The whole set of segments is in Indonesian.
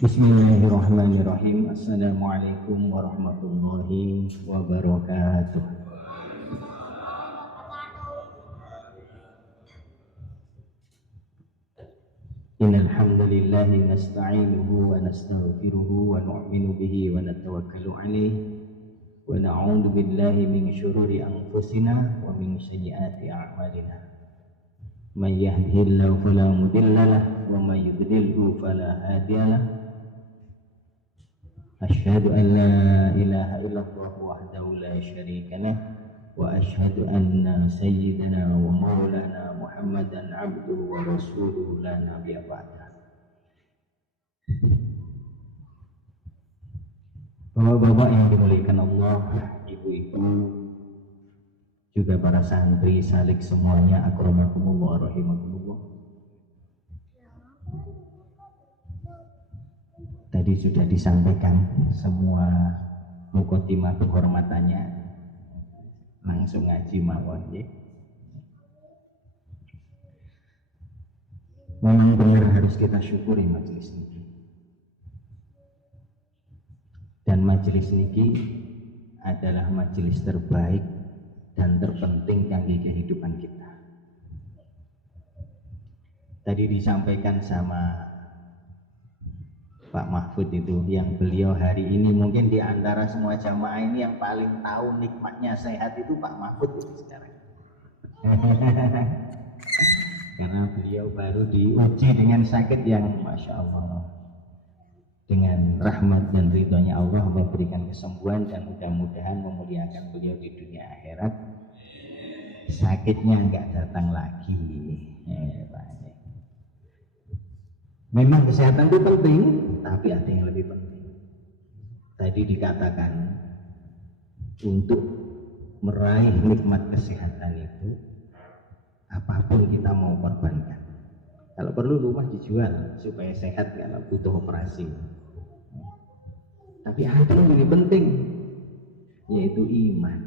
Bismillahirrahmanirrahim. Assalamualaikum warahmatullahi wabarakatuh. Innal hamdalillah nasta'inuhu wa nastaghfiruhu wa nu'minu bihi wa natawakkalu alayhi wa na'udzu billahi min syururi anfusina wa min sayyiati a'malina. May yahdihillahu fala mudilla lahu wa may yudlilhu fala hadiya lahu. Asyhadu an la ilaha illallah wahdahu la syarika lah wa asyhadu anna sayyidana wa maulana Muhammadan abduhu wa rasuluhu la nabiyya ba'da. Bapak-bapak yang dimuliakan Allah, ibu-ibu, juga para santri salik semuanya, akramakumullah rahimakumullah. Tadi sudah disampaikan semua mukadimah kehormatannya, langsung ngaji mawon ya. Memang benar harus kita syukuri majelis ini. Dan majelis ini adalah majelis terbaik dan terpenting bagi kehidupan kita. Tadi disampaikan sama Pak Mahfud itu, yang beliau hari ini mungkin di antara semua jamaah ini yang paling tahu nikmatnya sehat itu Pak Mahfud itu sekarang. Karena beliau baru diuji dengan sakit yang Masya Allah, dengan rahmat dan ridhonya Allah memberikan kesembuhan, dan mudah-mudahan memuliakan beliau di dunia akhirat. Sakitnya enggak datang lagi. Memang kesehatan itu penting, tapi ada yang lebih penting. Tadi dikatakan untuk meraih nikmat kesehatan itu apapun kita mau korbankan. Kalau perlu rumah dijual supaya sehat, kalau butuh operasi. Tapi ada yang lebih penting, yaitu iman.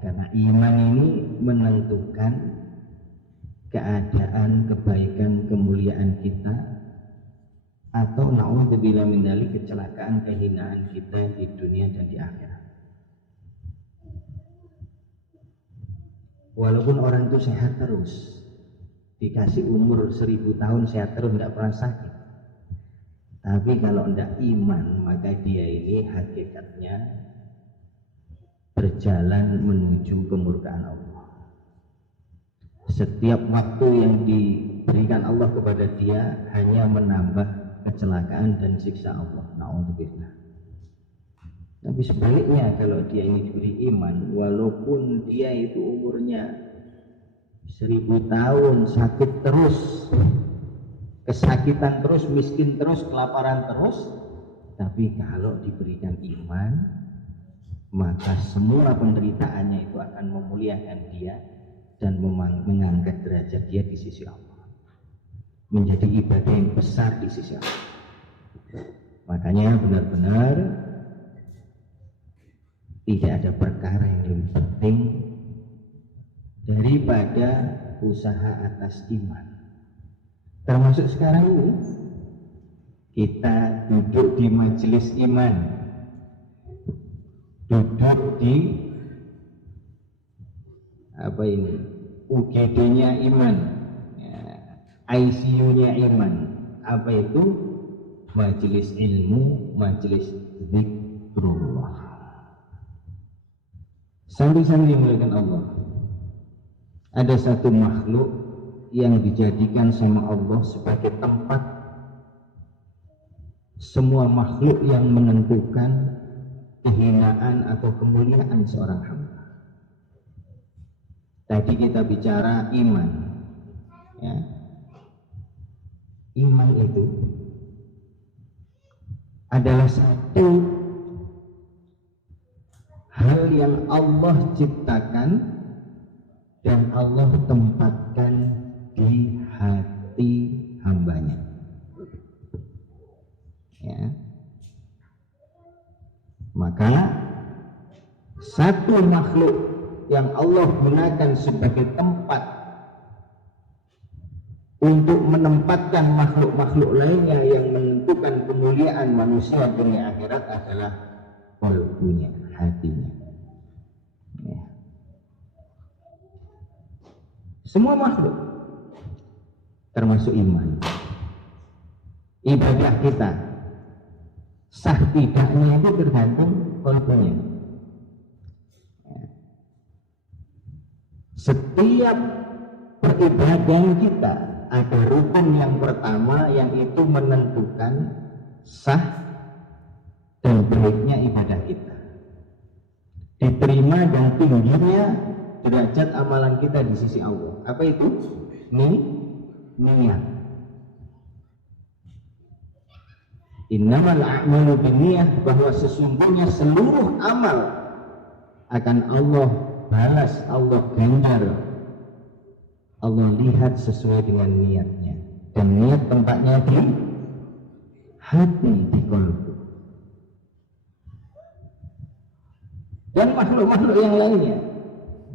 Karena iman ini menentukan keadaan, kebaikan, kemuliaan kita, atau na'udzubillah min dzalik, kecelakaan, kehinaan kita di dunia dan di akhirat. Walaupun orang itu sehat terus, dikasih umur 1000 tahun sehat terus, tidak pernah sakit, tapi kalau tidak iman, maka dia ini hakikatnya berjalan menuju kemurkaan Allah. Setiap waktu yang diberikan Allah kepada dia hanya menambah kecelakaan dan siksa Allah. Na'udzubillah. Tapi sebaliknya, kalau dia ini diberi iman, walaupun dia itu umurnya 1000 tahun, sakit terus, kesakitan terus, miskin terus, kelaparan terus, tapi kalau diberikan iman, maka semua penderitaannya itu akan memuliakan dia dan mengangkat derajat dia di sisi Allah, menjadi ibadah yang besar di sisi Allah. Makanya benar-benar tidak ada perkara yang lebih penting daripada usaha atas iman. Termasuk sekarang ini kita duduk di majelis iman, duduk di UGD-nya iman, ICU-nya iman. Apa itu? Majelis ilmu, majelis zikrullah. Santri-santri yang dimuliakan Allah, ada satu makhluk yang dijadikan sama Allah sebagai tempat semua makhluk yang menentukan kehinaan atau kemuliaan seorang hamba. Tadi kita bicara iman, ya. Iman itu adalah satu hal yang Allah ciptakan dan Allah tempatkan di hati hambanya. Ya. Maka satu makhluk yang Allah gunakan sebagai tempat untuk menempatkan makhluk-makhluk lainnya yang menentukan kemuliaan manusia dunia akhirat adalah qalbunya, hatinya. Ya. Semua makhluk, termasuk iman, ibadah kita, sah tidaknya itu tergantung qalbunya. Ya. Setiap peribadahan kita ada rukun yang pertama yang itu menentukan sah dan baiknya ibadah kita, diterima dan tingginya derajat amalan kita di sisi Allah. Apa itu? Niat. Innamal a'malu binniyah, bahwa sesungguhnya seluruh amal akan Allah balas, Allah ganjar, Allah lihat sesuai dengan niatnya, dan niat tempatnya di hati, di qalbu. Dan makhluk-makhluk yang lainnya,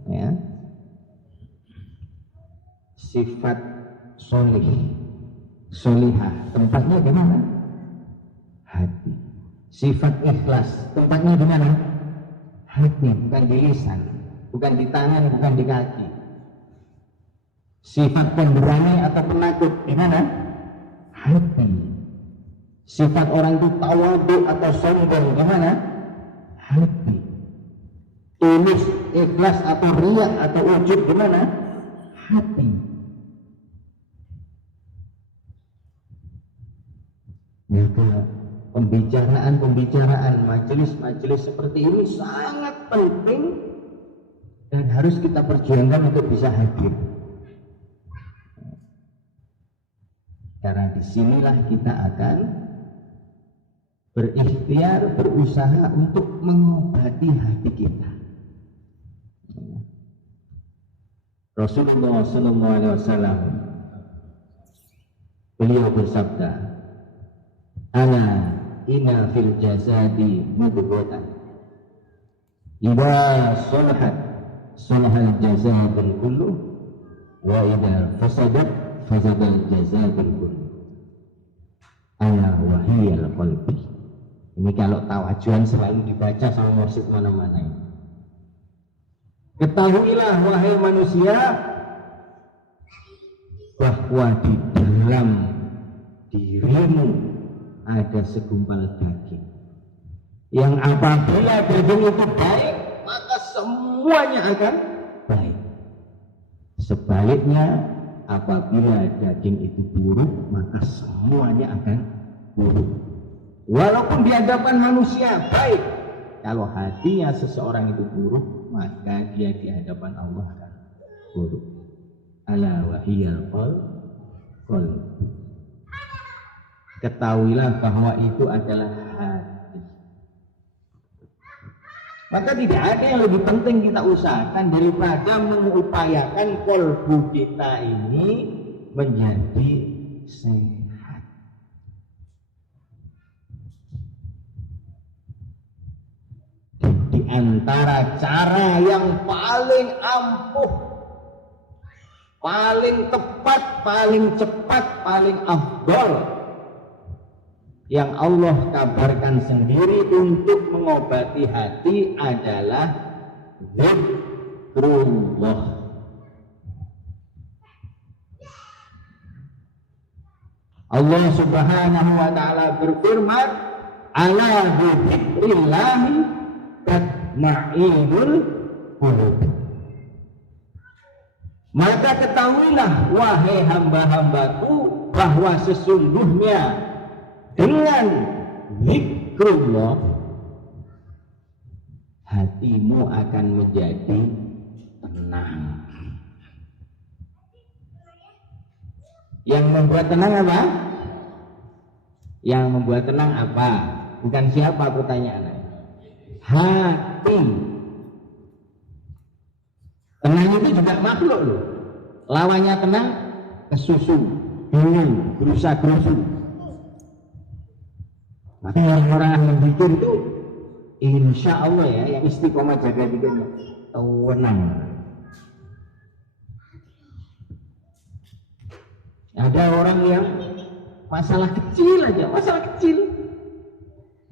ya, sifat solihah tempatnya di mana? Hati. Sifat ikhlas tempatnya di mana? Hati, bukan di lisan, bukan di tangan, bukan di kaki. Sifat pemberani atau penakut di mana? Hati. Sifat orang itu tawadhu atau sombong di mana? Hati. Tulus, ikhlas atau riya atau ujub di mana? Hati. Ya, pembicaraan majelis seperti ini sangat penting dan harus kita perjuangkan untuk bisa hadir. Karena disinilah kita akan berikhtiar, berusaha untuk mengobati hati kita. Rasulullah SAW, beliau bersabda, "Ana inna fil jasadi mudghatan, idza salahat salahal jasadul kullu, wa idza fasadat fasadal jasadul kullu. Ala wahiyal qalbi." Ini kalau tawajuan selalu dibaca sama mursyid mana-mana ini. Ketahuilah wahai manusia bahwa di dalam dirimu ada segumpal daging yang apabila daging itu baik maka semuanya akan baik. Sebaliknya apabila daging itu buruk maka semuanya akan buruk. Walaupun di hadapan manusia baik, kalau hatinya seseorang itu buruk maka dia di hadapan Allah akan buruk. Ala wahiyal qalb. Ketahuilah bahwa itu adalah hati. Maka tidak ada yang lebih penting kita usahakan daripada mengupayakan qalbu kita ini menjadi sehat. Di antara cara yang paling ampuh, paling tepat, paling cepat, paling afdal yang Allah kabarkan sendiri untuk mengobati hati adalah zikrullah. Allah Subhanahu wa taala berfirman, "Ala bi dzikrillahi tatma'innul qulub." Maka ketahuilah wahai hamba-hambaku bahwa sesungguhnya dengan zikrullah hatimu akan menjadi tenang. Yang membuat tenang apa? Yang membuat tenang apa? Bukan siapa pertanyaannya. Hati. Tenang itu juga makhluk loh. Lawannya tenang kesusu, bingung, gerusa-gerusu. Maka orang-orang ahli zikir itu insya Allah ya, yang istiqomah jaga zikirnya tenang. Ada orang yang masalah kecil aja, masalah kecil.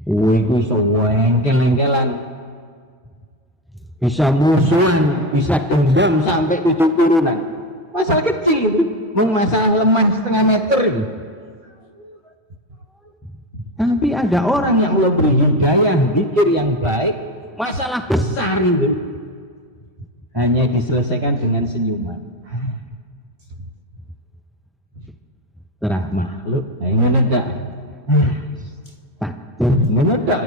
Iku iso engkel-engkelan. Bisa musuhan, bisa dendam sampai 7 turunan. Masalah kecil, masalah lemah setengah meter itu. Tapi ada orang yang Allah beri hidayah, zikir yang baik, masalah besar itu hanya diselesaikan dengan senyuman. Terah makhluk, ini ngedak. Patuh, ngedak.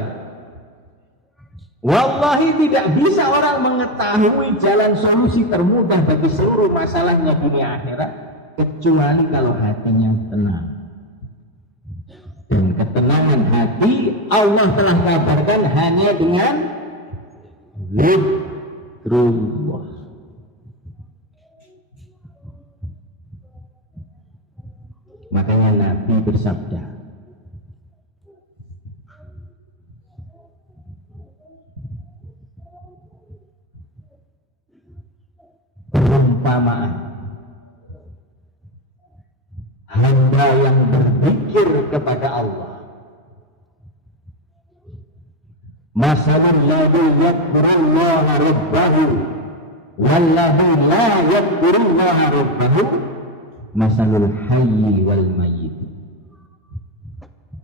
Wallahi tidak bisa orang mengetahui jalan solusi termudah bagi seluruh masalahnya dunia akhirat kecuali kalau hatinya tenang. Dan ketenangan hati Allah telah kabarkan hanya dengan zikrullah. Makanya Nabi bersabda, perumpamaan hamba yang berzikir kepada Allah, masalul ladzi yadhkurullaha rabbahu walladzi la yadhkurullaha rabbahu masalul hayyi wal mayyit.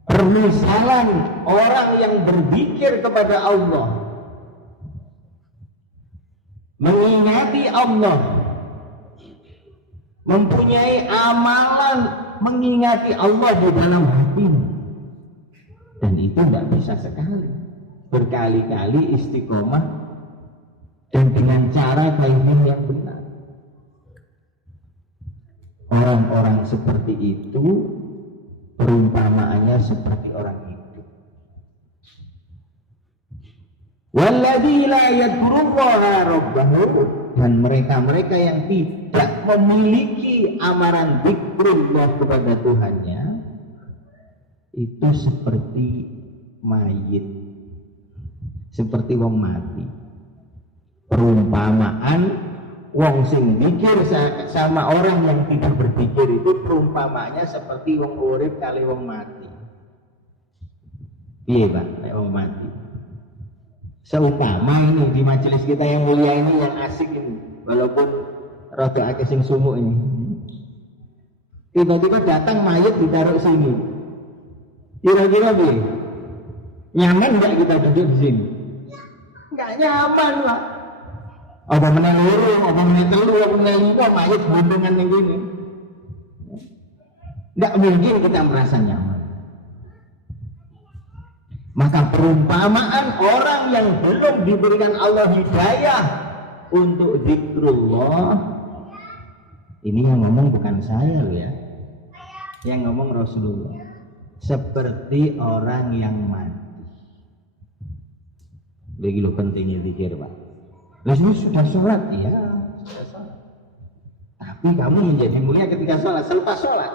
Permisalan orang yang berzikir kepada Allah, mengingati Allah, mempunyai amalan mengingati Allah di dalam hati, dan itu tidak bisa sekali, berkali-kali istiqomah dan dengan cara kaidah yang benar. Orang-orang seperti itu perumpamaannya seperti orang hidup. Walladzi la yadhkurullaha rabbahu, dan mereka-mereka yang tidak memiliki amaran zikrullah kepada Tuhannya itu seperti mayit, seperti wong mati. Perumpamaan wong sing zikir sama orang yang tidak berzikir itu perumpamaannya seperti wong urip kali wong mati. Piye Pak, kayak wong mati. Seumpama ini di majelis kita yang mulia ini, yang asik ini, walaupun rada akeh sing sumuk ini, tiba-tiba datang mayat ditaruh sini, kira-kira piye? Nyaman nggak kita duduk di sini? Nggak nyaman lah. Apa meneh loro, apa meneh telu, apa meneh lima, mayat gunungan yang gini. Nggak mungkin kita merasa nyaman. Maka perumpamaan orang yang belum diberikan Allah hidayah untuk zikrullah, ini yang ngomong bukan saya ya, yang ngomong Rasulullah, seperti orang yang mati. Begitu pentingnya zikir Pak. Lalu sudah sholat ya, sudah sholat. Tapi kamu menjadi mulia ketika sholat, selepas sholat.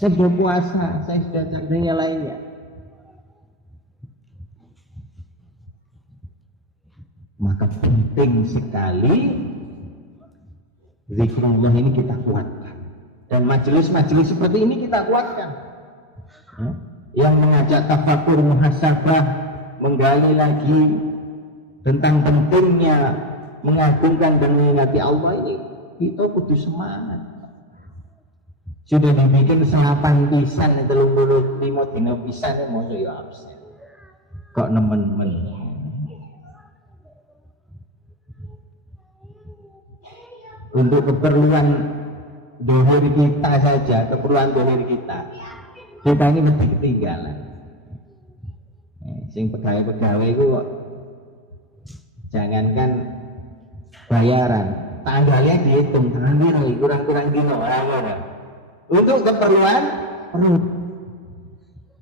Saya sudah puasa, saya sudah cerdanya lainnya. Maka penting sekali zikrullah ini kita kuatkan, dan majelis-majelis seperti ini kita kuatkan, yang mengajak tafakur, muhasabah, menggali lagi tentang pentingnya mengagungkan dan mengingati Allah ini. Kita kudu semangat. Sudah dibikin selapan pisan, 35 dina pisan, mau ya absen kok nemen-nemen. Untuk keperluan dohir kita saja, keperluan dohir kita ini mesti ketinggalan. Sing pegawai-pegawai itu jangankan bayaran, tanggalnya dihitung, tanggal kurang-kurang dino. Untuk keperluan perut.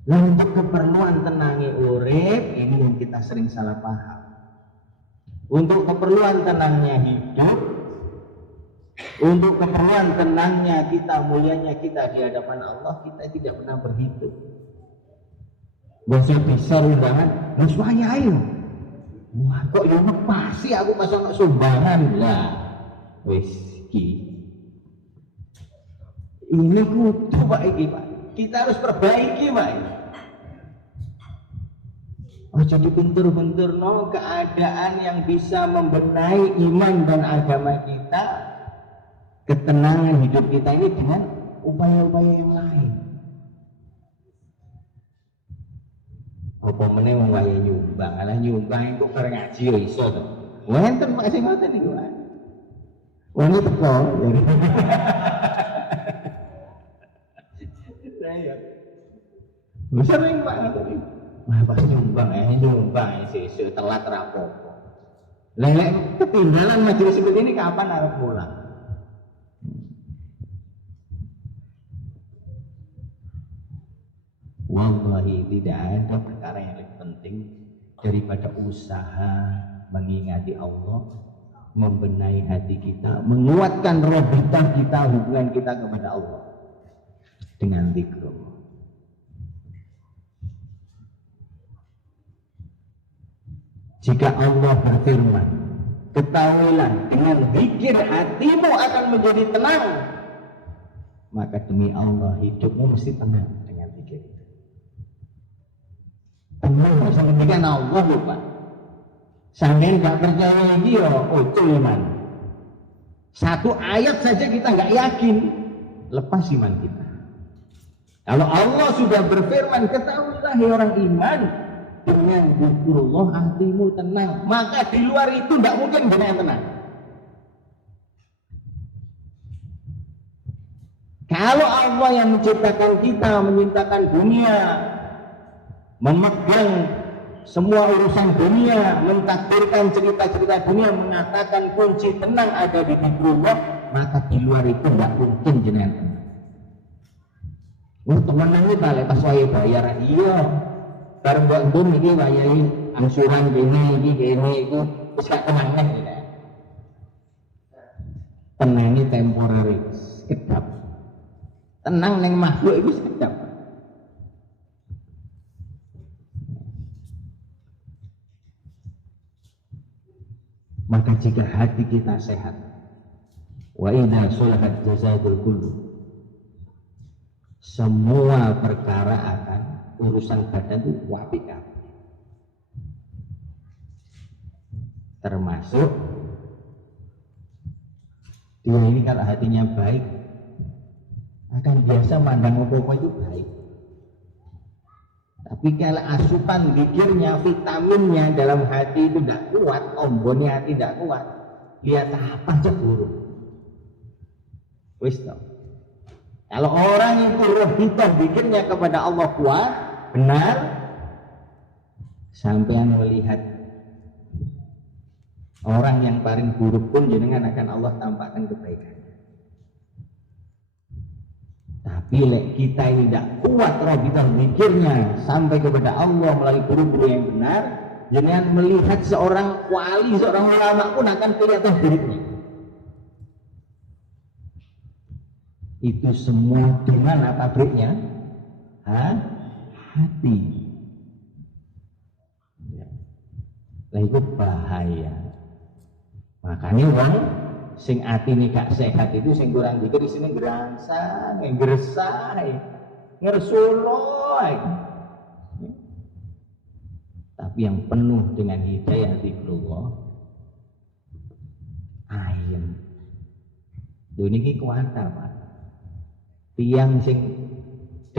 Nah, untuk keperluan tenangi urip, ini yang kita sering salah paham. Untuk keperluan tenangnya hidup, untuk keperluan tenangnya kita, mulianya kita di hadapan Allah, kita tidak pernah berhitung. Bahasa besar undangan, semuanya ayo. Wah, kok yang pasti aku pasang sumbangan lah. Wis ki. Ini kudu Pak iki Pak. Kita harus perbaiki Pak. Oh jadi bentur-bentur no keadaan yang bisa membenahi iman dan agama kita, ketenangan hidup kita ini dengan upaya-upaya yang lain. Apa meneh wong wae nyumbang, ala nyumbang kok bareng ngaji ya iso to. Wonten Pak sing ngoten niku. Wong teko. Saya. Sering Pak ngoten. Wah pas nyumbang sesuk telat rapopo. Lek ketinggalan majelis seperti ini kapan arep pulang? Wallahi tidak ada perkara yang lebih penting daripada usaha mengingati Allah, membenahi hati kita, menguatkan robita kita, hubungan kita kepada Allah dengan zikr. Jika Allah berfirman, ketahuilah dengan zikir hatimu akan menjadi tenang, maka demi Allah hidupmu mesti tenang dengan zikir. Tenang sama dengan Allah lupa. Sampai gak percaya lagi ya, ojo iman. Satu ayat saja kita gak yakin, lepas iman kita. Kalau Allah sudah berfirman, ketahuilah orang iman, dengan zikrullah hatimu tenang, maka di luar itu tidak mungkin benar tenang. Kalau Allah yang menciptakan kita, menciptakan dunia, memegang semua urusan dunia, mentakdirkan cerita-cerita dunia, mengatakan kunci tenang ada di zikrullah, maka di luar itu tidak mungkin jenengan tenang. Wah temenan ini tak lepas waya bayar, iya. Bareng buat bom ini wayai angsuran gini itu terus gak tenang kan gitu. Tenang ini temporary, sekedap. Tenang neng makhluk itu sekedap. Maka jika hati kita sehat, wa idza shalahat jasadul kullu, semua perkara akan urusan badan itu wapi kan, termasuk dia ini kalau hatinya baik akan biasa mandang apa-apa itu baik. Tapi kalau asupan zikirnya, vitaminnya dalam hati itu tidak kuat, ombonnya hati tidak kuat, lihat apa aja buruk. Wis toh. Kalau orang itu robitoh zikirnya kepada Allah kuat, benar, sampean melihat orang yang paling buruk pun jenengan akan Allah tampakkan kebaikan. Tapi lek kita ini tidak kuat robitoh zikirnya sampai kepada Allah melalui guru-guru yang benar, jenengan melihat seorang wali, seorang ulama pun akan kelihatan buruknya. Itu semua dengan apa pabriknya? Hati. Lah itu bahaya. Makanya orang sing atine gak sehat itu sing kurang zikir di sini gerangsang, ngresah, ngersuloi. Tapi yang penuh dengan hidayah zikrullah ayem. Lho niki kuwata, Pak. Tiang sing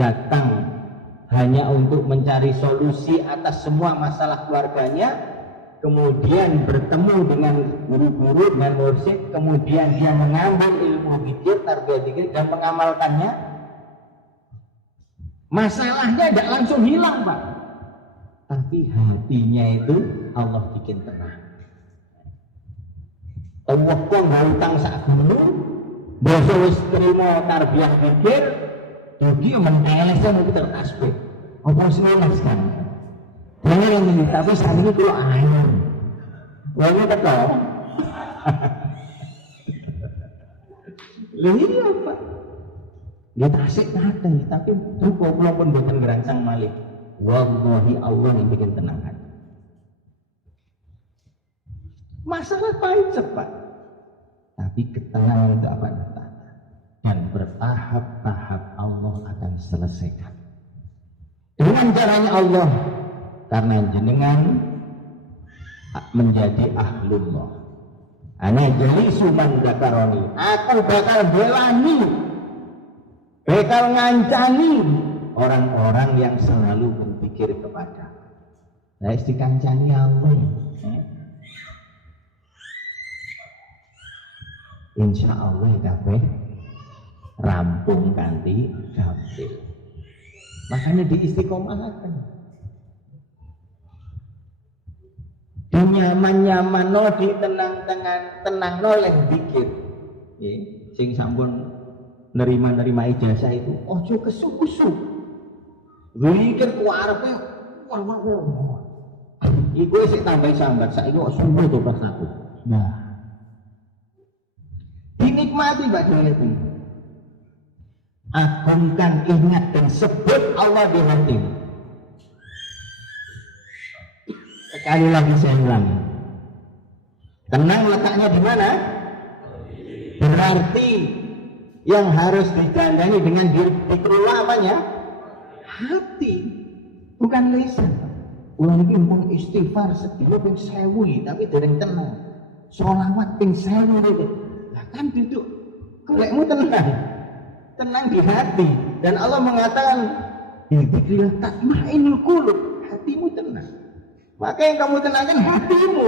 datang hanya untuk mencari solusi atas semua masalah keluarganya, kemudian bertemu dengan guru-guru, dengan mursyid, kemudian dia mengambil ilmu zikir, tarbiyah zikir dan mengamalkannya, masalahnya tidak langsung hilang Pak, tapi hatinya itu Allah bikin tenang. Allah kok nggak utang sak gunung, dosa wis terima tarbiyah zikir, jadi mentelesnya mungkin tertasbih. Apa sih kan? Jangan ini, tapi saat ini kalau air, lalu betul. Lalu ini apa? Dia tasik hati, tapi cukup walaupun bukan gerangsang malik. Wallahi Allah yang bikin tenang hati. Masalah pahit cepat, tapi ketenangan itu apa? Dan bertahap selesaikan. Dengan caranya Allah, karena jenengan menjadi ahlullah. Ana jadi suman dakaroni, aku bakal belani, bakal ngancani orang-orang yang selalu berpikir kepada saya dikancani Allah. Insya Allah kabeh rampung kanthi gampil. Makanya diistiqomahkan. Di nyaman-nyaman no, di tenang no leh pikir. Sing sampun nerima ijazah itu ojo kesuk-kesuk. Pikir ku arepe wah. Iku sing tambah sambat saiki kok subuh to pas aku. Nah. Dinikmati Mbak Dewati. Agungkan, ingat dan sebut Allah di hati. Sekali lagi saya ulangi. Tenang letaknya di mana? Berarti yang harus ditandani dengan dikelola apanya? Hati, bukan lisan. Ulang ini mau istighfar sedih ping 1000 tapi dereng tenang. Sholawat ping 1000 itu. Lah kan duduk golekmu tenang di hati, dan Allah mengatakan dzikrillah tatma'innul qulub, hatimu tenang. Maka yang kamu tenangkan hatimu.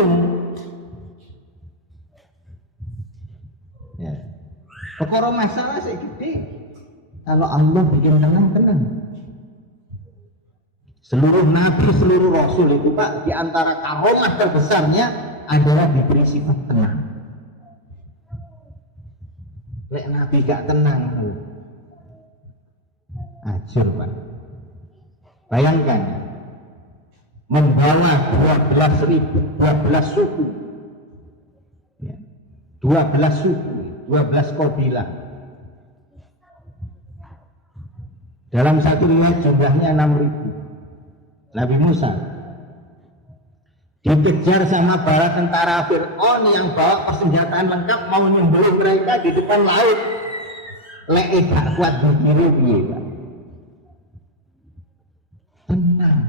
Ya. Perkara masalah sih gede. Kalau Allah bikin tenang. Seluruh nabi, seluruh rasul itu Pak, di antara karomah terbesarnya adalah diberi sifat tenang. Lek nabi gak tenang, ajur Pak. Bayangkan membawa 12 suku, ya, 12 suku, 12 kabilah. Dalam satu riwayat jumlahnya 6.000. Nabi Musa dikejar sama para tentara Fir'aun yang bawa persenjataan lengkap mau nyembelih mereka di depan laut. Lek gak kuat berdiri piye, Pak? Tenang.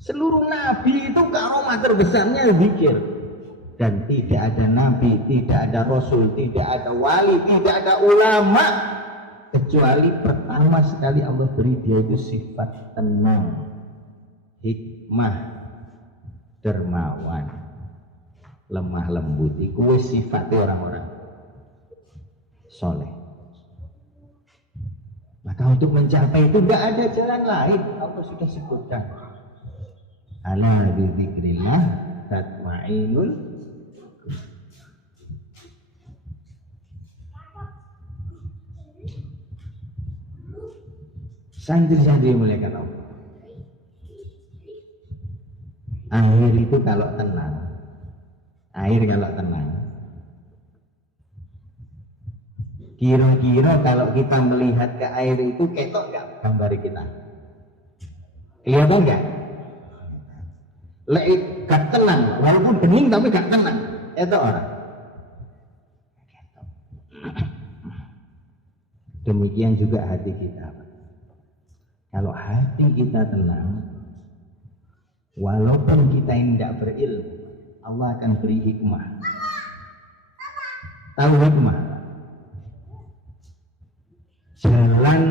Seluruh nabi itu karomah terbesarnya zikir. Dan tidak ada nabi, tidak ada rasul, tidak ada wali, tidak ada ulama kecuali pertama sekali Allah beri dia itu sifat tenang, hikmah, dermawan, lemah lembut. Itu sifat orang-orang soleh. Maka untuk mencapai itu tidak ada jalan lain. Allah sudah sebutkan. Ala bidzikrillah tatma'innul. Santri-santri muliakan Allah. Air itu kalau tenang, kira-kira kalau kita melihat ke air itu ketok nggak gambar kita? Kelihatan nggak? Lek gak tenang, walaupun bening tapi gak tenang, itu orang. Demikian juga hati kita. Kalau hati kita tenang, walaupun kita tidak berilmu, Allah akan beri hikmah. Tahu hikmah? Jalan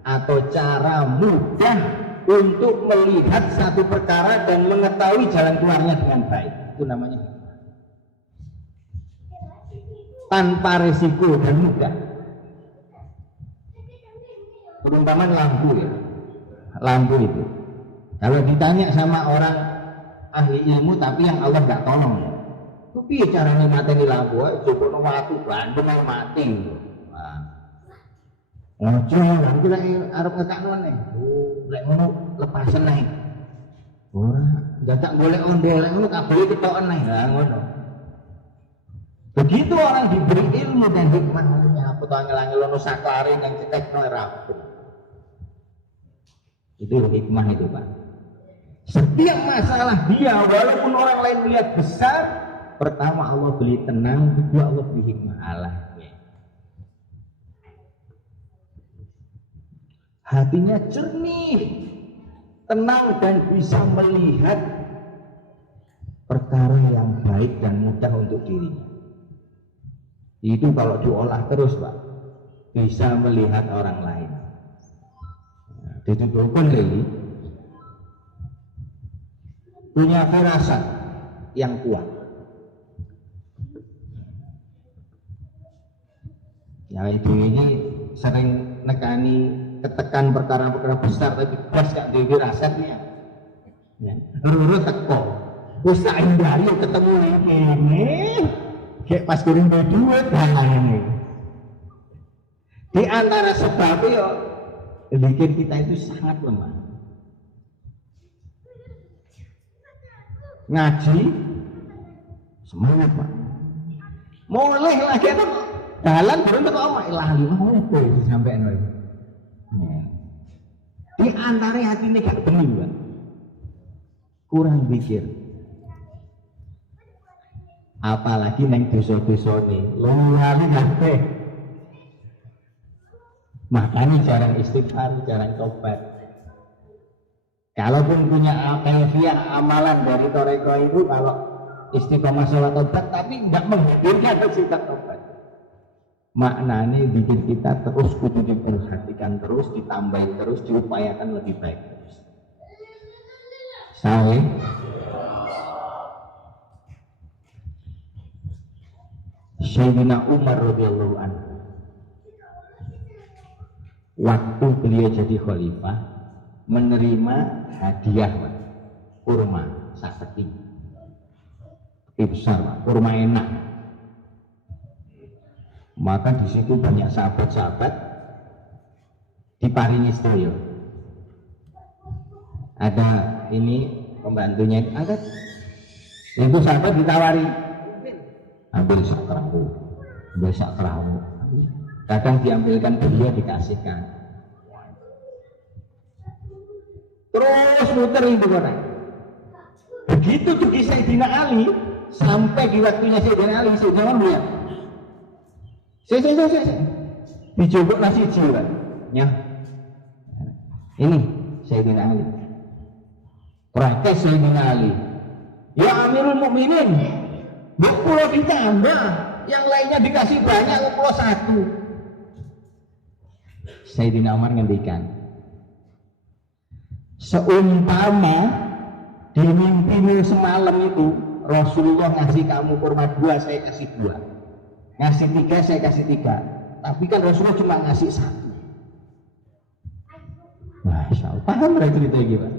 atau cara mudah untuk melihat satu perkara dan mengetahui jalan keluarnya dengan baik. Itu namanya hikmah. Tanpa resiko dan mudah. Perumpamaan lampu ya, lampu itu kalau ditanya sama orang ahli ilmu tapi yang Allah nggak tolong, itu piye caranya mateni lampu? Coba no mati, bandung mau mati. Ngojo lampu lek arep ngekakno nih, lek ngono lepasen nih. Ora, dadak golek ondo, lek ngono kabeh ketoken nih. Lah ngono. Begitu orang diberi ilmu dan hikmahnya, apa to ngelang-ngelono saklare yang cetekno rapi. Itu hikmah itu Pak. Setiap masalah dia, walaupun orang lain melihat besar, pertama Allah beri tenang, kedua Allah beri hikmah. Allah. hatinya jernih, tenang dan bisa melihat perkara yang baik dan mudah untuk dirinya. Itu kalau diolah terus Pak, bisa melihat orang lain. Dituduhkan ini punya firasat yang kuat. Ya itu ini sering nekani ketekan perkara-perkara besar tapi pas gak di firasatnya. Ya, ruru teko. Wis tak hindari ketemu ini. Kayak pas kurang duit ini. Di antara sebab yo bikin kita itu sangat lemah. Ngaji semangat Pak. Mulai lagi itu jalan baru ke omah ilahi apa sampai nol. Di antara hati ini gak bener Pak. Kurang pikir. Apalagi neng dosa-dosa nih, lali kabeh. Makanya jarang istighfar, jarang tobat. Kalaupun punya amalan dari toreko itu, kalau istiqomah sholat tobat, tapi tidak menghadirkan sifat tobat. Maknanya bikin kita terus kudu diperhatikan terus, ditambahin terus, diupayakan lebih baik terus. Saya Sayyidina Umar radhiyallahu anhu waktu beliau jadi khalifah menerima hadiah Pak, kurma saketi besar Pak, kurma enak. Maka di situ banyak sahabat-sahabat diparingi sedaya. Ada ini pembantunya ada itu sahabat ditawari ambil sakramu, ambil sakramu. Kadang diambilkan beliau dikasihkan. Terus muter itu orang. Begitu tuh kisah Sayyidina Ali sampai di waktunya Sayyidina Ali Sayyidina Umar. Saya. Dijogok nasi jiwa. Ya. Ini Sayyidina Ali. Protes Sayyidina Ali. Ya Amirul Mukminin, pulau ditambah, yang lainnya dikasih banyak, pulau satu. Sayyidina Umar ngendikan, seumpama di mimpimu semalam itu Rasulullah ngasih kamu kurma 2, saya kasih 2, ngasih 3, saya kasih 3, tapi kan Rasulullah cuma ngasih 1. Masya Allah, paham berarti cerita gimana?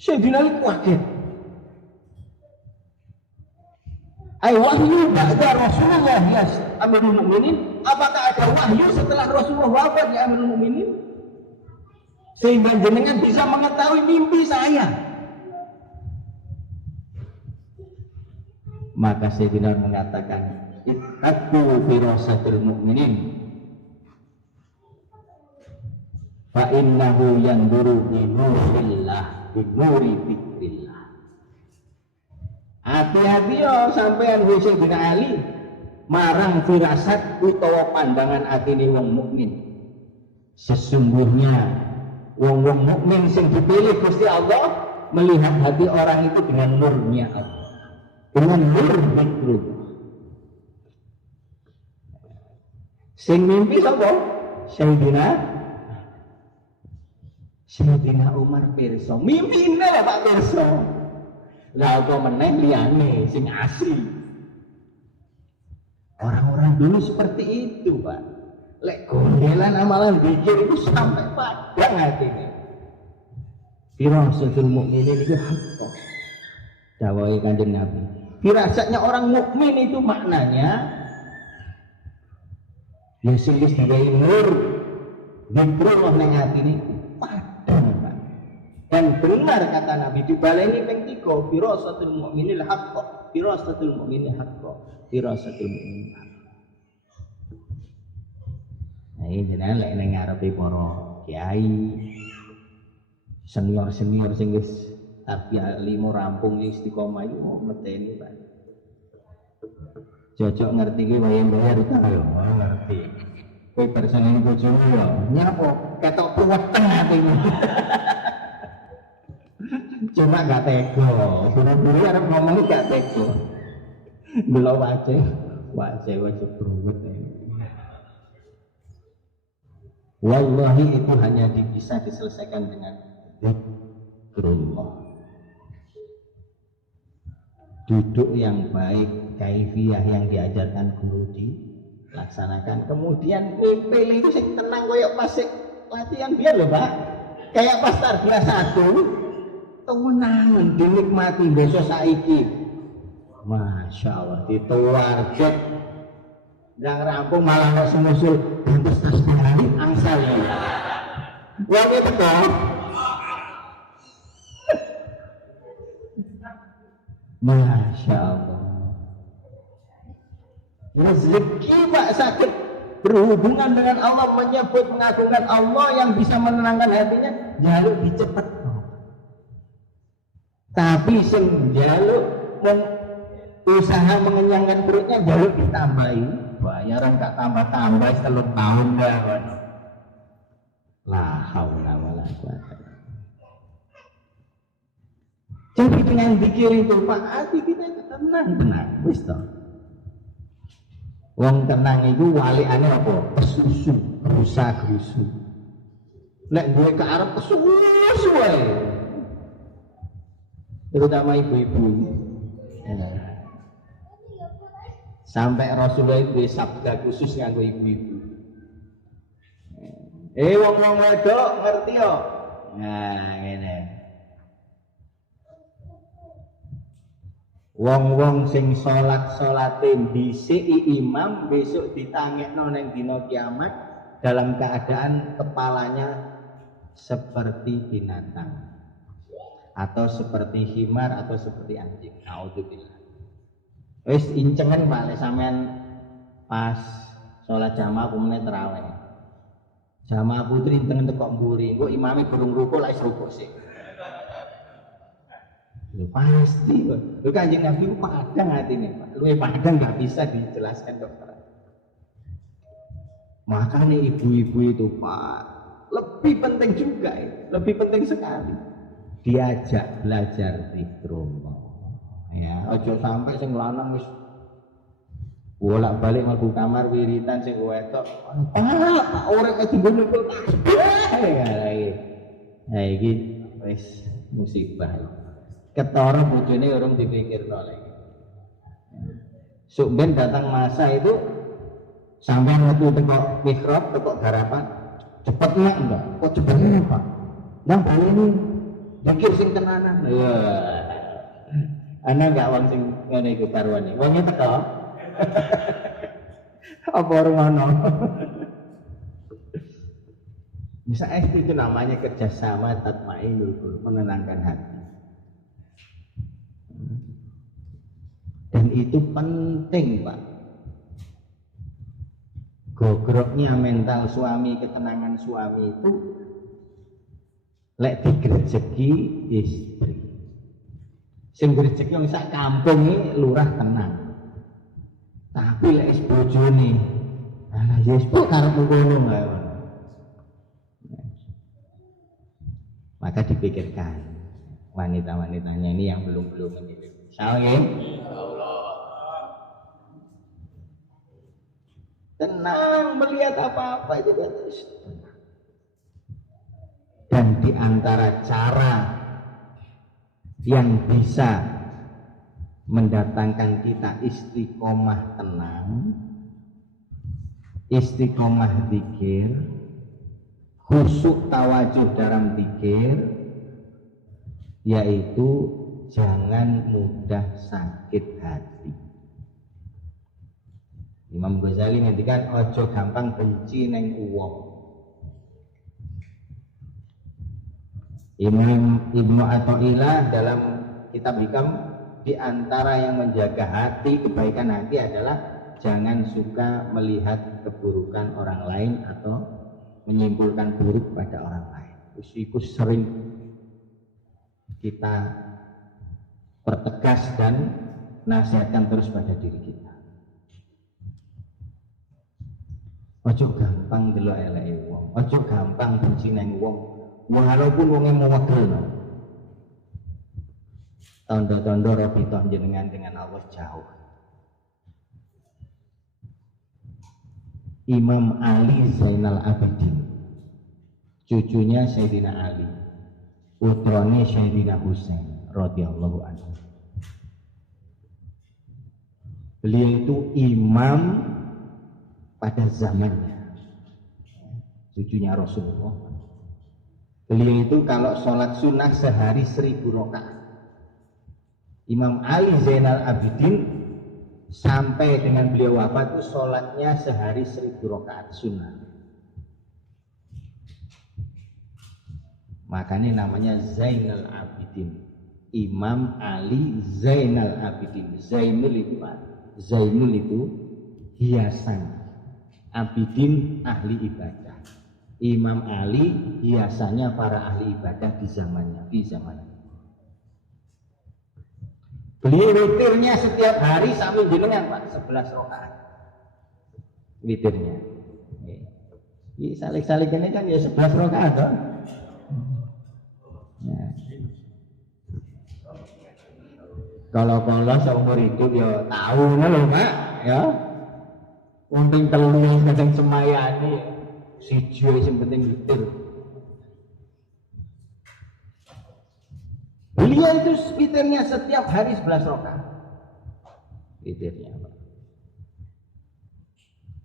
Sayyidina Ali kaget. Wahyu ba'da Rasulullah ya Amirul Mukminin, apakah ada wahyu setelah Rasulullah wafat ya Amirul Mukminin sehingga jenengan bisa mengetahui mimpi saya? Maka Sayyidina mengatakan ittaqu firasatil mu'minin fa innahu yanzuru bi nurillah bi nuri fikrillah. Hati-hati yo sampean Sayyidina Ali marang firasat utawa pandangan atine wong mukmin. Sesungguhnya wong-wong mukmin sing dipilih Gusti Allah melihat hati orang itu dengan nurnya Allah, dengan nur zikrullah. Sing mimpi sapa? Sayyidina Umar pirsa. Mimpi lah Pak pirsa. Lah apa meneh liyane sing asli. Orang-orang dulu seperti itu Pak. Lek gondelan amalan pikir itu sampai padang hatinya. Firasatul mukminin itu hak. Dawai Kanjeng Nabi. Firasatnya orang mukmin itu maknanya ya sing wis diwehi nur zikrullah ning atine padang Pak. Dan benar kata Nabi dibaleni ping 3 firasatul mukminil haqq, firasatul mukminil haqq, firasatul mukminil haqq. Nah ini jenengan lek ning ngarepe para kiai senior-senior sing wis tarbiyah 5 rampung istiqomah iku meteni Pak. Cocok ngerti ki wayang bayar ta yo ngerti. kowe berseneng bojomu ya nyapa ketok kuweteng atimu. Cuma gak tega, buru-buru arep ngomong gak tega. Delok wajah berubah. Wallahi itu hanya bisa diselesaikan dengan zikrullah. Duduk yang baik, kaifiyah yang diajarkan guru dilaksanakan. Kemudian pilih itu sing tenang koyok pas latihan biar loh Pak. Kayak pas tarbiyah 1, tenang dinikmati besok saiki. Masya Allah dituarget yang rampung malah nggak semusul gantos tas kembali angsal ya. Wah itu kok. Masya Allah. Rezeki Pak sakit berhubungan dengan Allah, menyebut mengagungkan Allah yang bisa menenangkan hatinya, jaluk dicepet. Tapi sing jaluk usaha mengenyangkan perutnya jaluk ditambahi, bayaran gak tambah-tambah 3 tahun dah. La haula wala quwata. Jadi dengan zikir itu Pak, hati kita itu tenang, wis toh. Wong tenang itu walikane apa? Kesusu, gerusa-gerusu. Nek gue ke arep kesusu wae. Terutama ibu-ibu. Sampai Rasulullah itu sabda khusus nganggo ibu-ibu. Wong-wong wedok ngerti yo. Nah, ngene. Wong-wong sing salat-salate dhisiki imam besok ditangekno ning dina kiamat dalam keadaan kepalanya seperti binatang atau seperti himar atau seperti anjing. Naudzubillah. Wis incengen Pak lek sampean pas salat jamaah kumene tarawih. Jamaah putri tengen tekok mburi, engko imame burung rukuk lek rukuk sih. Pasti, lu Kanjeng Nabi padang hatinya, Pak. Lu padang nggak bisa dijelaskan dokter. Makanya ibu-ibu itu Pak, lebih penting juga, lebih penting sekali diajak belajar zikrullah. Ya, ojo sampai sing lanang wis bolak-balik mlebu kamar wiritan sing wedok. Pak, ora ketimbun nukul tasbih. Ya iki wis musibah. Ketara bojone orang dipikirno lagi. Sok ben datang masa itu sampai waktu teko mihrab, teko garapan, cepet nek enggak? Kok cepet nek Pak? Nang ini dikir sing tenanan. Ana enggak wong sing ngene iku karwane. Wonge teko. Apa ngono? Bisa itu namanya kerjasama tatmainul qulub, menenangkan hati. Dan itu penting Pak. Gogroknya mental suami, ketenangan suami itu lek digrejeki istri. Sing grejeki wong sak kampung iki lurah tenang. Tapi lek bojone ana yes kok karep ngono wae. Maka dipikirkan wanita-wanitanya ini yang belum menikah. Insyaallah. Tenang melihat apa-apa itu terus. Dan di antara cara yang bisa mendatangkan kita istiqomah tenang, istiqomah zikir, khusyuk tawajuh dalam zikir, yaitu jangan mudah sakit hati. Imam Ghazali ngendikan ojo gampang benci neng uwong. Imam Ibnu Athaillah dalam kitab Hikam, di antara yang menjaga hati, kebaikan hati adalah jangan suka melihat keburukan orang lain atau menyimpulkan buruk pada orang lain. Itu sering kita pertegas dan nasihatkan terus pada diri kita. Ojo gampang delok eleke wong, ojo gampang benci nang wong, walaupun wonge mewegelno. Tondo-tondo robitoh jenengan dengan Allah jauh. Imam Ali Zainal Abidin, cucunya Sayyidina Ali, putrane Sayyidina Husain radhiyallahu anhu. Beliau itu imam pada zamannya, cucunya Rasulullah. Beliau itu kalau sholat sunnah sehari 1000 rakaat. Imam Ali Zainal Abidin sampai dengan beliau wafat itu sholatnya sehari 1000 rakaat sunnah. Makanya namanya Zainal Abidin, Imam Ali Zainal Abidin. Zainul itu hiasan, Abidin ahli ibadah. Imam Ali hiasannya para ahli ibadah di zamannya. Beliau witirnya setiap hari sambil jenengan Pak 11 rakaat. Witirnya. Ini salik-salik ini kan ya 11 rakaat toh. Ya. Kalau seumur itu ya tahu loh Pak ya. Untung telu kadang semayani siji sing penting witir. Beliau itu witirnya setiap hari 11 rakaat. Witirnya Pak.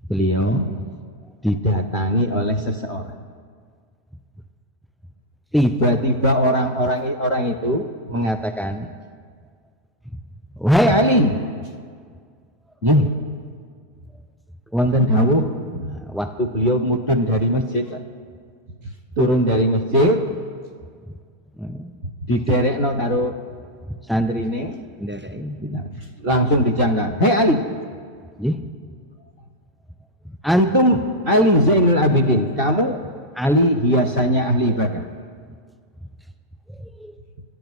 Beliau didatangi oleh seseorang. Tiba-tiba orang itu mengatakan, "Wahai Ali, nih, wonten dawuh." Waktu beliau mudhan dari masjid, turun dari masjid, diderekno karo santrine, langsung dijangka, "Hei Ali, nih, antum Ali Zainul Abidin, kamu Ali hiasannya ahli ibadah,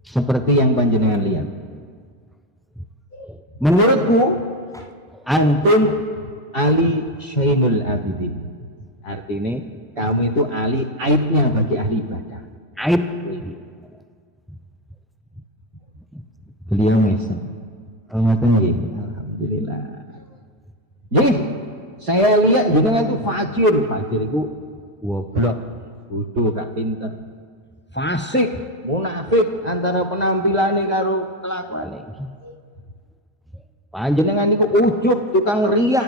seperti yang panjenengan lihat. Menurutku antum Ali Zainul Abidin, artinya kamu itu Ali aibnya bagi ahli ibadah, aib ini." Beliau mesem, alhamdulillah. Jadi saya lihat jenengan itu fajir itu goblok, bodoh, gak pinter, fasik, munafik antara penampilannya karo kelakuannya. Panjenengan itu ujub, tukang riak,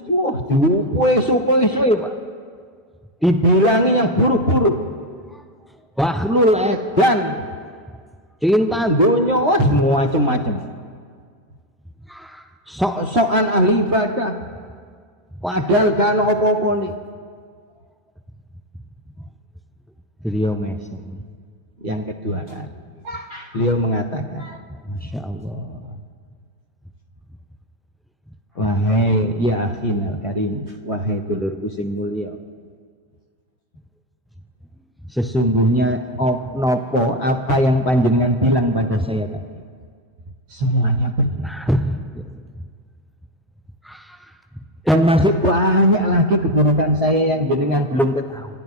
suwe Pak. Dibilangi yang buruk-buruk, bakhlul edan, cinta dunia, semua macam-macam. Sok-sokan ahli ibadah, padahal kan apa-apa nih. Beliau mesem. Yang kedua kan, beliau mengatakan, Masya Allah, wahai ya akhinal karim, wahai dulurku sing mulia, sesungguhnya nopo apa yang panjenengan bilang pada saya tadi, semuanya benar. Dan masih banyak lagi keburukan saya yang jenengan belum ketahui.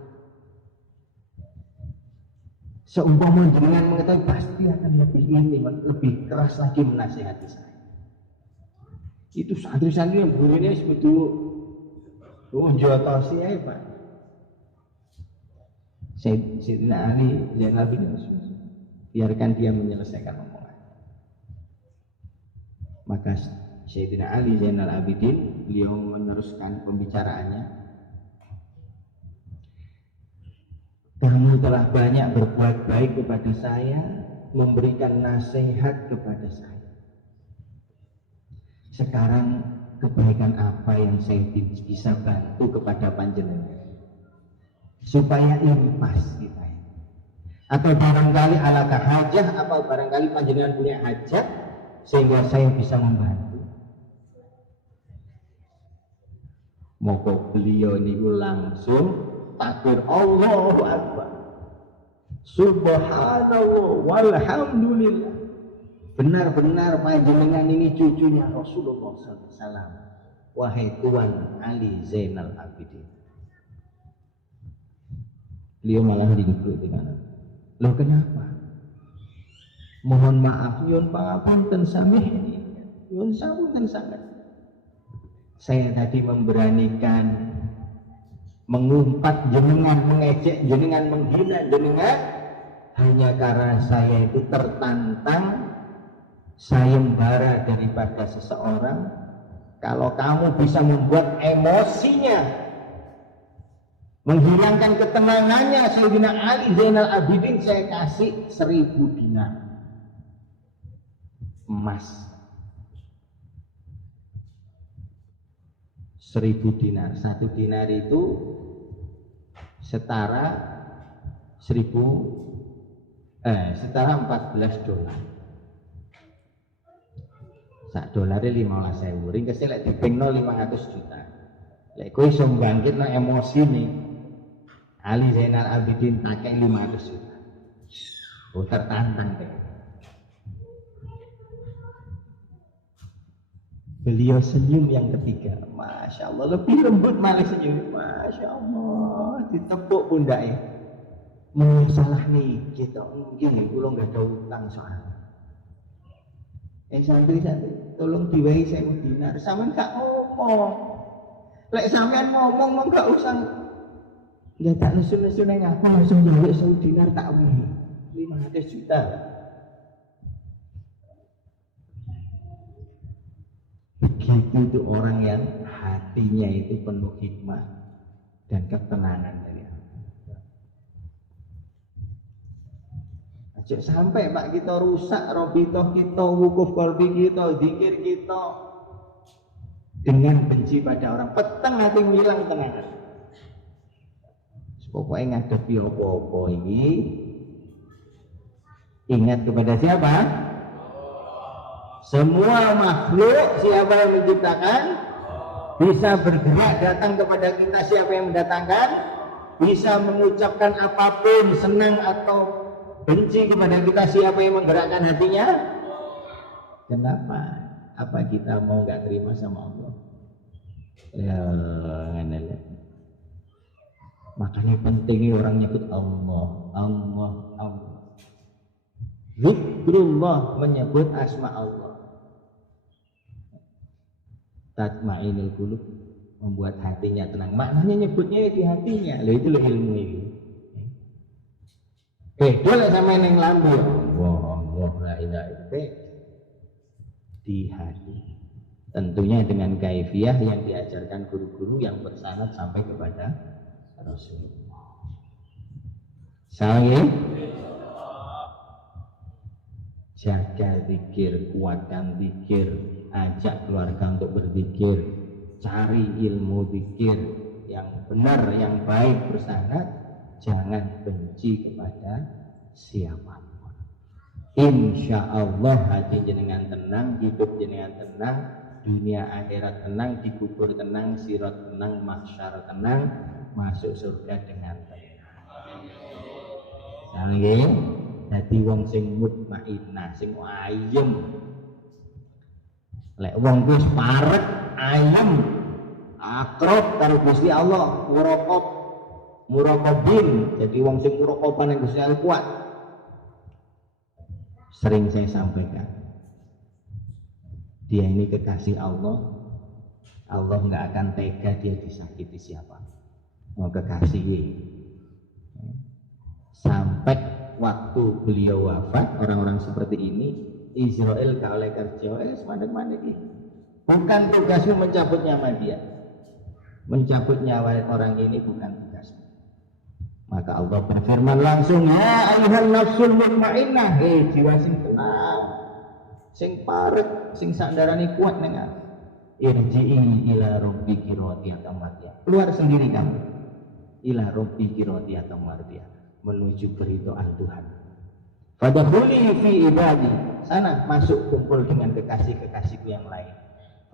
Seumpama jenengan mengetahui, pasti akan lebih keras lagi menasihati saya. Itu santri-santri yang begini sebetulnya jotosi ya Pak. Sayyidina Ali Zainal Abidin, biarkan dia menyelesaikan omongan. Maka Sayyidina Ali Zainal Abidin, beliau meneruskan pembicaraannya. Kamu telah banyak berbuat baik kepada saya, memberikan nasihat kepada saya. Sekarang kebaikan apa yang saya bisa bantu kepada panjenengan supaya impas kita? Atau barangkali alaka hajah, atau barangkali panjenengan punya hajat sehingga saya bisa membantu. Moko beliau niku langsung takbir Allahu Akbar, subhanallah walhamdulillah, benar-benar panjenengan ini cucunya Rasulullah SAW. wahai Tuan Ali Zainal Abidin. Beliau malah lingkup dengan, loh kenapa? Mohon maaf, nyuwun pangapunten samih, nyuwun sapunten sangat. Saya tadi memberanikan mengumpat jenengan, mengejek jenengan, menghina jenengan hanya karena saya itu tertantang sayembara daripada seseorang. Kalau kamu bisa membuat emosinya, menghilangkan ketenangannya Sayyidina Ali Zainal Abidin, saya kasih 1000 dinar emas. 1000 dinar, 1 dinar itu setara 14 dolar. Sak dolare 15.000, ringkese lek dipingno 500 juta. Lek kowe iso mbangkitno emosi nih Ali Zainal Abidin pakai 500 juta. Oh, tertantang deh. Beliau senyum yang ketiga, Masya Allah, lebih lembut malah senyum, Masya Allah, ditepuk pundaknya. Mau salah nih, kita mungkin pulau nggak ada utang soalnya. Santri-santri, tolong diwai saya dinar, sampean gak ngomong. Lek sampean ngomong mah gak usah. Ya tak nesu-nesu neng aku langsung jawab 1 dinar tak wih 500 juta. Begitu itu orang yang hatinya itu penuh hikmah dan ketenangan dari Allah. Aja sampai Pak kita rusak robitoh kita, wukuf qalbi kita, zikir kita dengan benci pada orang, peteng hati hilang tenangan. Pokoknya ngadepi apa-apa ini ingat kepada siapa? Semua makhluk siapa yang menciptakan, bisa bergerak datang kepada kita siapa yang mendatangkan, bisa mengucapkan apapun senang atau benci kepada kita siapa yang menggerakkan hatinya. Kenapa? Apa kita mau nggak terima sama Allah? Ya, ngene. Makanya pentingnya orang nyebut Allah, Allah, Allah. Zikrullah, menyebut asma Allah. Tatmainul qulub, membuat hatinya tenang. Maknanya nyebutnya di hatinya. Lah itu ilmu ini. Beda sama yang lambung. Allah la ilaha illallah. Di hati. Tentunya dengan kaifiah yang diajarkan guru-guru yang bersanad sampai kepada Rasulullah. Saya jaga zikir, kuatkan zikir, ajak keluarga untuk berzikir, cari ilmu zikir yang benar, yang baik, bersanad, jangan benci kepada siapapun. Insya Allah hati jenengan tenang, hidup jenengan tenang, dunia akhirat tenang, dikubur tenang, sirat tenang, mahsyar tenang, masuk surga dengan tenang. Nggih, dadi wong sing mutmainnah, sing ayem. Lek wong wis parek, ayem, akrab karo Gusti Allah, muraqabin. Jadi wong sing muraqaban ning Gusti Allah kuat. Sering saya sampaikan, dia ini kekasih Allah. Allah nggak akan tega dia disakiti siapa. Mau kekasih. Sampai waktu beliau wafat, orang-orang seperti ini, Israel oleh kerja, semandek-mandek ini. Bukan tugasmu mencabut nyawa dia. Mencabut nyawa orang ini bukan tugasmu. Maka Allah berfirman langsung, ya ayuhan nafsul mutmainnah, jiwa sing tenang, sing parek, sing sandarane kuat nengar. Irji'i ila rabbiki radiyatan mardiyah. Keluar sendiri kamu. Ila rabbiki radiyatan mardiyah, menuju keridhaan Tuhan. Fadkhuli fi ibadi. Sana masuk kumpul dengan kekasih-kekasihku yang lain.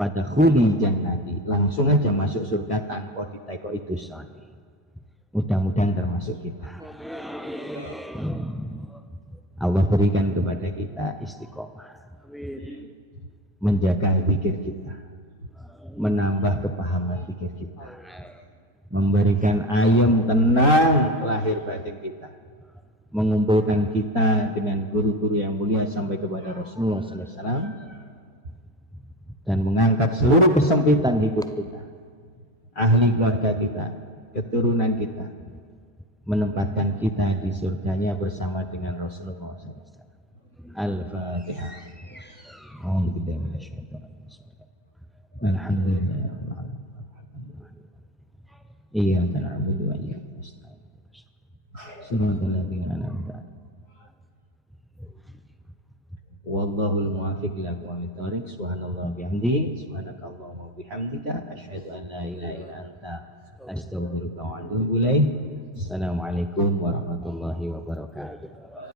Fadkhuli jannati. Langsung aja masuk surga tanpa diteko itu sodi. Mudah-mudahan termasuk kita. Allah berikan kepada kita istiqomah. Menjaga pikir kita. menambah kepahaman pikir kita, memberikan ayam tenang lahir batin kita, mengumpulkan kita dengan guru-guru yang mulia sampai kepada Rasulullah SAW, dan mengangkat seluruh kesempitan hidup kita, ahli keluarga kita, keturunan kita, menempatkan kita di surganya bersama dengan Rasulullah SAW. Al-Fatihah. Alhamdulillah. Iyyaka na'budu wa iyyaka nasta'in. Shiratal ladzina an'amta 'alaihim. Wallahul muwaffiq ila aqwamit thoriq. Subhanallah bihamdi, subhanakallahumma wa bihamdika, asyhadu an la ilaha illa anta, astaghfiruka wa atubu ilaik. Assalamualaikum warahmatullahi wabarakatuh.